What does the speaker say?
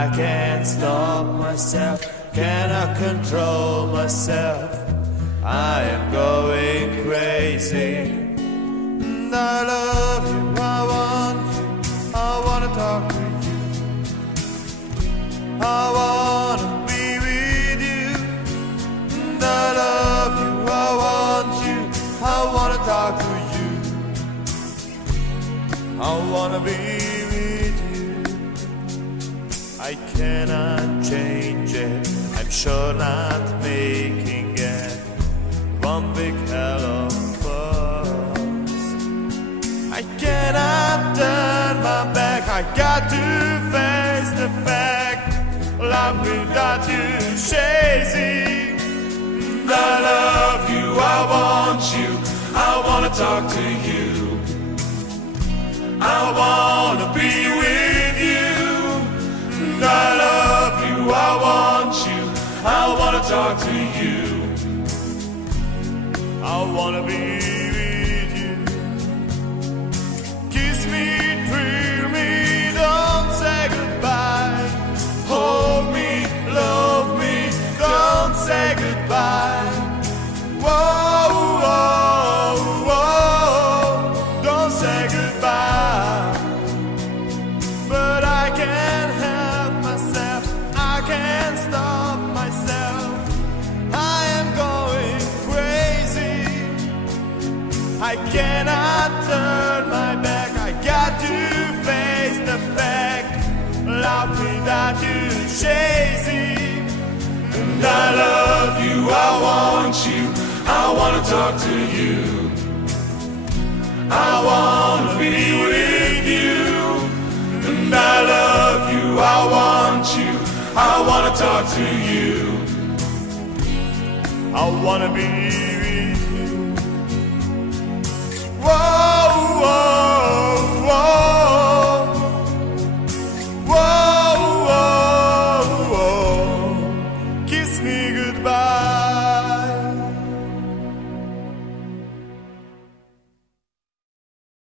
I can't stop myself, cannot control myself. I am going crazy. And I love you, I want you, I wanna talk to you, I wanna be with you. And I love you, I want you, I wanna talk to you, I wanna be with you. I cannot change it, I'm sure not making it one big hell of fuss. I cannot turn my back, I got to face the fact. Love without you chasing. And I love you, I want you, I wanna talk to you, I wanna be with you. And I love you, I want you, I wanna talk to you, I wanna be with you. Kiss me, thrill me, don't say goodbye. Hold me, love me, don't say goodbye. Whoa, whoa, whoa, don't say goodbye. But I can't help myself, I can't stop myself. I am going crazy. I cannot turn my back, I got to face the fact. Love without you chasing. And I love you, I want you, I wanna talk to you, I wanna be with you. And I love you, I want you, I wanna talk to you, I wanna be with you. Whoa, whoa, whoa, whoa, whoa, whoa. Kiss me goodbye.